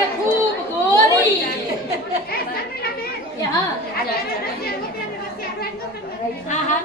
પણ ખૂબ ગોરી. હા. હા હા.